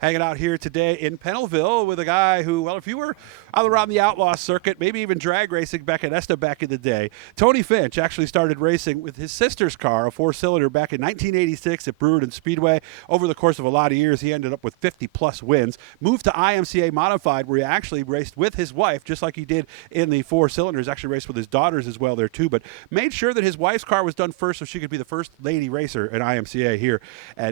Hanging out here today in Pennellville with a guy who, well, if you were out around the outlaw circuit, maybe even drag racing back at ESTA back in the day, Tony Finch actually started racing with his sister's car, a four-cylinder, back in 1986 at Brewerton Speedway. Over the course of a lot of years, he ended up with 50-plus wins. Moved to IMCA Modified, where he actually raced with his wife, just like he did in the four cylinders. Actually raced with his daughters as well there, too, but made sure that his wife's car was done first so she could be the first lady racer at IMCA here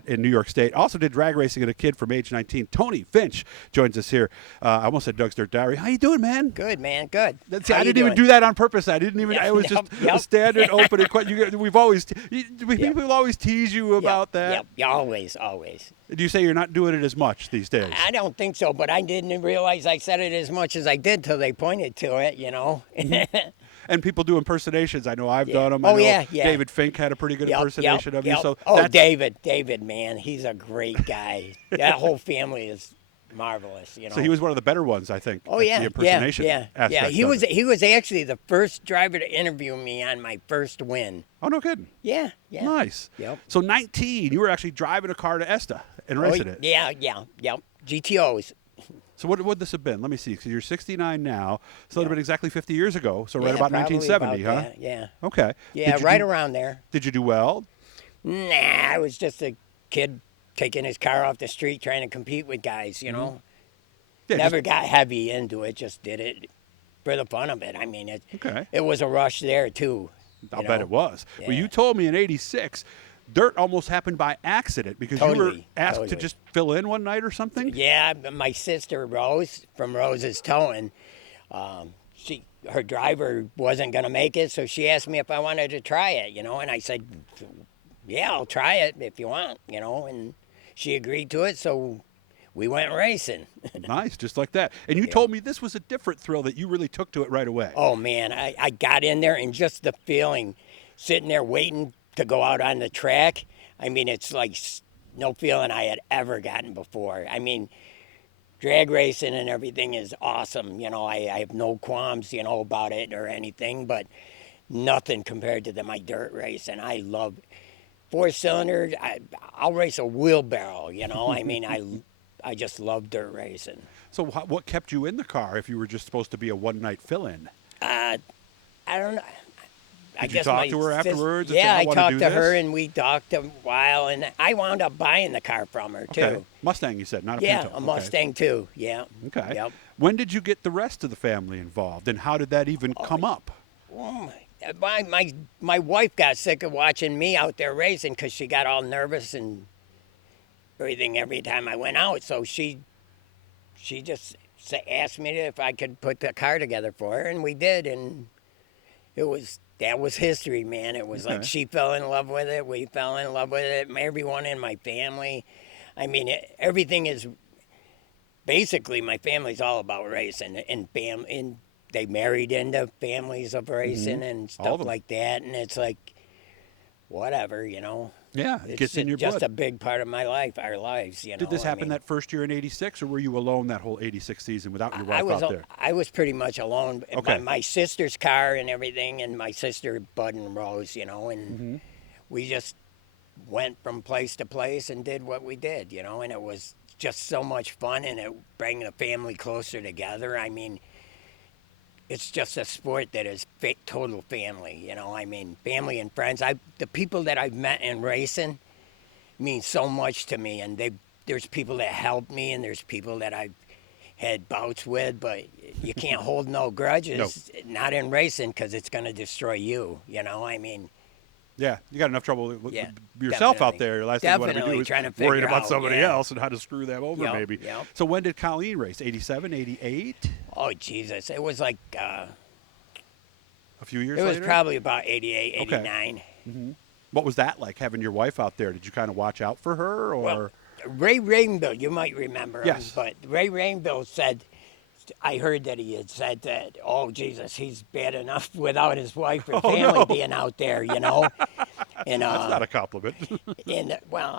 in New York State. Also did drag racing as a kid from age 19. Tony Finch joins us here. I almost said Doug's Dirt Diary. How you doing, man? Good, man. Good. See, I didn't even do that on purpose. I didn't even. It was just a standard open question. We've always people always tease you about that. Yep. Always. Do you say you're not doing it as much these days? I don't think so, but I didn't realize I said it as much as I did till they pointed to it. You know. And people do impersonations. I know I've done them. Oh, I know yeah. David Fink had a pretty good impersonation of you. So David, man, he's a great guy. That whole family is marvelous. You know. So he was one of the better ones, I think. Oh yeah, the impersonation aspect He was of it. he was actually the first driver to interview me on my first win. Oh, no kidding. Yeah. Nice. Yep. So 19, you were actually driving a car to ESTA and racing it. Yeah. GTOs. So what would this have been? Let me see. So you're 69 now. So it would have been exactly 50 years ago. So right about probably 1970, about huh? that, yeah. Okay. Yeah, right around there. Did you do well? Nah, I was just a kid taking his car off the street trying to compete with guys, you know. Yeah, Never got heavy into it, just did it for the fun of it. I mean, it was a rush there, too. I'll bet it was. Yeah. Well, you told me in 86, dirt almost happened by accident because you were asked to just fill in one night or something? Yeah, my sister Rose from Rose's Towing, her driver wasn't going to make it, so she asked me if I wanted to try it, you know, and I said, yeah, I'll try it if you want, you know, and she agreed to it, so we went racing. Nice, just like that. And you told me this was a different thrill that you really took to it right away. Oh, man, I got in there, and just the feeling, sitting there waiting to go out on the track, I mean, it's like no feeling I had ever gotten before. I mean, drag racing and everything is awesome. You know, I have no qualms, you know, about it or anything, but nothing compared to my dirt racing. I love four-cylinder. I'll race a wheelbarrow, you know. I mean, I just love dirt racing. So what kept you in the car if you were just supposed to be a one-night fill-in? I don't know. Did you talk to her afterwards? Yeah, I want talked to her, and we talked a while, and I wound up buying the car from her, too. Okay. Mustang, you said, not a Pinto. Yeah, a Mustang, too, yeah. Okay. Yep. When did you get the rest of the family involved, and how did that even come up? Well, my wife got sick of watching me out there racing because she got all nervous and everything every time I went out, so she just asked me if I could put the car together for her, and we did, and that was history, man. It was like she fell in love with it. We fell in love with it. Everyone in my family. I mean, everything is basically my family's all about racing, and they married into families of racing and stuff like that. And it's like, whatever, you know. Yeah, it gets in your blood. It's just a big part of my life, our lives, you know. Did this happen that first year in 86, or were you alone that whole 86 season without your wife out there? I was pretty much alone. Okay. My sister's car and everything, and my sister, Bud and Rose, you know, and we just went from place to place and did what we did, you know, and it was just so much fun, and it bring the family closer together. I mean, it's just a sport that is total family, you know. I mean, family and friends. The people that I've met in racing mean so much to me, and there's people that help me, and there's people that I've had bouts with, but you can't hold no grudges, not in racing, because it's going to destroy you, you know. I mean, yeah, you got enough trouble with yourself out there. Last thing you want to do is worried about somebody else and how to screw them over, maybe. Yep. So when did Colleen race? 87, 88? Oh, Jesus. It was like... a few years later? It was probably about 88, 89. Okay. Mm-hmm. What was that like, having your wife out there? Did you kind of watch out for her? Or? Well, Ray Rainville, you might remember him, but Ray Rainville said... I heard that he had said that, oh, Jesus, he's bad enough without his wife or family being out there, you know. And that's not a compliment. And well,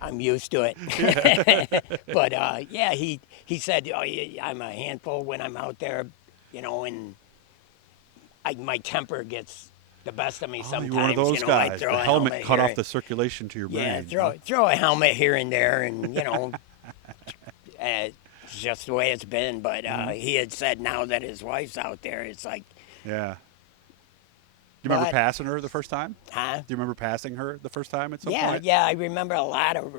I'm used to it. But yeah, he said, oh, I'm a handful when I'm out there, you know, and my temper gets the best of me sometimes. You're one of those guys. I throw the helmet cut off the circulation to your brain. Yeah, throw a helmet here and there, and you know. just the way it's been. But he had said now that his wife's out there, it's like, Yeah. Do you remember But- passing her the first time? huh? Do you remember passing her the first time at some Yeah, point? yeah, I remember a lot of.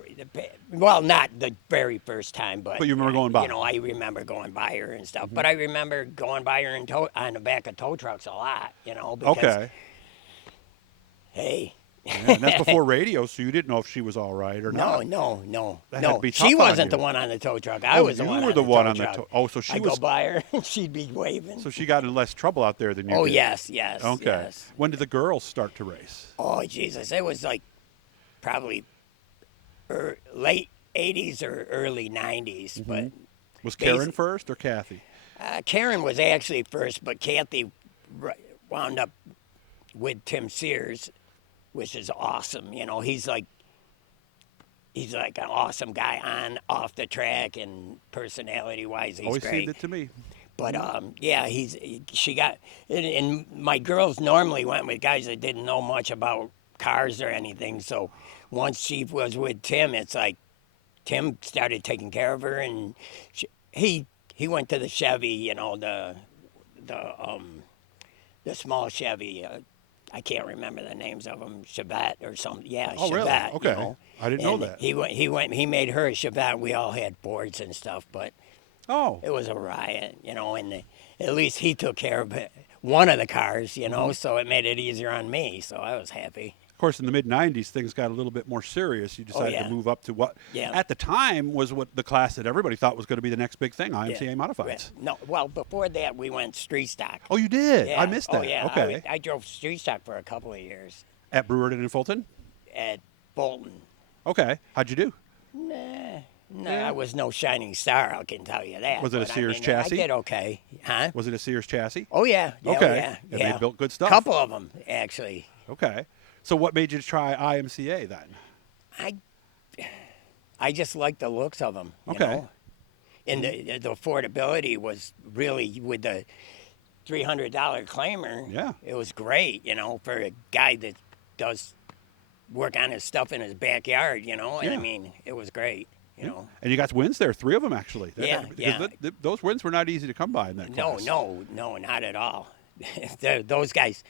Well, not the very first time, but But you remember going by. You know, I remember going by her and stuff. But I remember going by her on the back of tow trucks a lot. You know, because Okay. hey. Yeah, and that's before radio, so you didn't know if she was all right or No, not. no. That had to be tough She on wasn't you. the one on the tow truck. I was the you one. were on the the one tow on the truck. tow. Oh, so she I was. go by her, and she'd be waving. So she got in less trouble out there than you Oh did. yes. Okay. Yes. When did the girls start to race? Oh Jesus, it was like probably late '80s or early '90s. But Was Karen Basi- first or Kathy? Karen was actually first, but Kathy wound up with Tim Sears, which is awesome. You know, he's like an awesome guy on, off the track, and personality-wise, he's Always great. seemed it to me. But yeah, she got, and my girls normally went with guys that didn't know much about cars or anything. So once she was with Tim, it's like Tim started taking care of her, and he went to the Chevy, you know, the small Chevy. I can't remember the names of them, Chevette or something. Yeah, Oh, Chevette. really? Okay. You know? I didn't know And that. He made her a Chevette. We all had Fords and stuff, but Oh. it was a riot, you know. And at least he took care of one of the cars, you know, so it made it easier on me. So I was happy. Of course, in the mid-'90s, things got a little bit more serious. You decided yeah. to move up to what, Yeah. at the time, was what the class that everybody thought was going to be the next big thing, IMCA Yeah. Modifieds. No, well, before that, we went street stock. Oh, you did? Yeah. I missed that. Oh, yeah. Okay. I drove street stock for a couple of years At Brewerton and Fulton? at Bolton. Okay. How'd you do? No, Yeah. I was no shining star, I can tell you that. Was it a but, Sears I chassis? did okay. Huh? Was it a Sears chassis? Oh, yeah. Yeah, Okay. Oh, yeah. And yeah. they built good stuff. Couple of them, actually. Okay. So what made you try IMCA then? I just like the looks of them. You Okay. know? And the affordability was really, with the $300 claimer, Yeah. it was great, you know, for a guy that does work on his stuff in his backyard, you know. And Yeah. I mean, it was great, you know. And you got wins there, 3 of them actually. Yeah, because yeah. those wins were not easy to come by in that No, class. no, not at all. Those guys,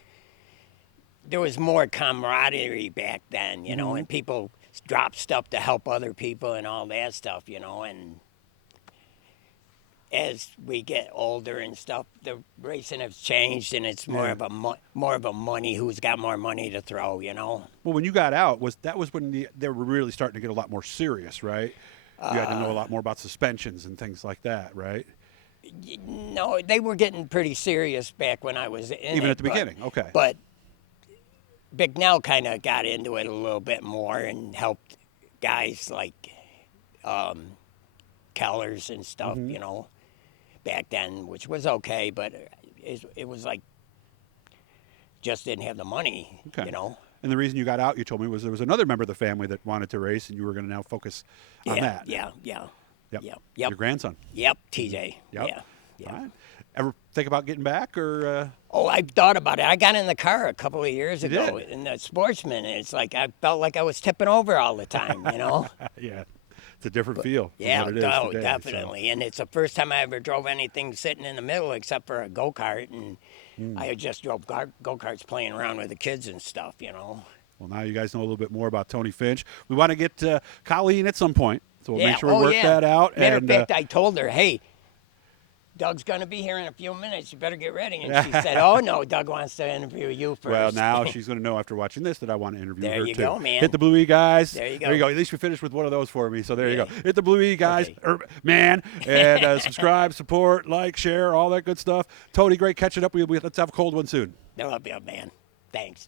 there was more camaraderie back then, you know, and people dropped stuff to help other people and all that stuff, you know. And as we get older and stuff, the racing has changed, and it's more of a more of a money, who's got more money to throw, you know. Well, when you got out, that was when they were really starting to get a lot more serious, right? You had to know a lot more about suspensions and things like that, right? No, they were getting pretty serious back when I was in Even it, at the but- beginning, okay. But Bicknell kind of got into it a little bit more and helped guys like Kellers and stuff, Mm-hmm. you know, back then, which was okay, but it was like just didn't have the money, Okay. you know. And the reason you got out, you told me, was there was another member of the family that wanted to race, and you were going to now focus on that. Yeah. Yep. Yep. Your grandson. Yep. TJ. Yep. Yeah. All right. Ever think about getting back, or? Oh, I've thought about it. I got in the car a couple of years You ago did? in the Sportsman, and it's like I felt like I was tipping over all the time, you know. Yeah, it's a different feel. From Yeah, what it is oh, today, so. definitely. And it's the first time I ever drove anything sitting in the middle except for a go-kart. And I had just drove go-karts playing around with the kids and stuff, you know. Well, now you guys know a little bit more about Tony Finch. We want to get Colleen at some point, so we'll yeah. make sure we work that out. Matter and of fact, I told her, hey, Doug's going to be here in a few minutes. You better get ready. And she said, oh, no, Doug wants to interview you first. well, now she's going to know after watching this that I want to interview There her you too. go, man. Hit the Blue E, guys. There you There you go. go. At least we finished with one of those for me. So there you Yeah. go. Hit the Blue E, guys. Okay. Man, and subscribe, support, like, share, all that good stuff. Tony, great catching up with you. Let's have a cold one soon. That'll be a man. Thanks.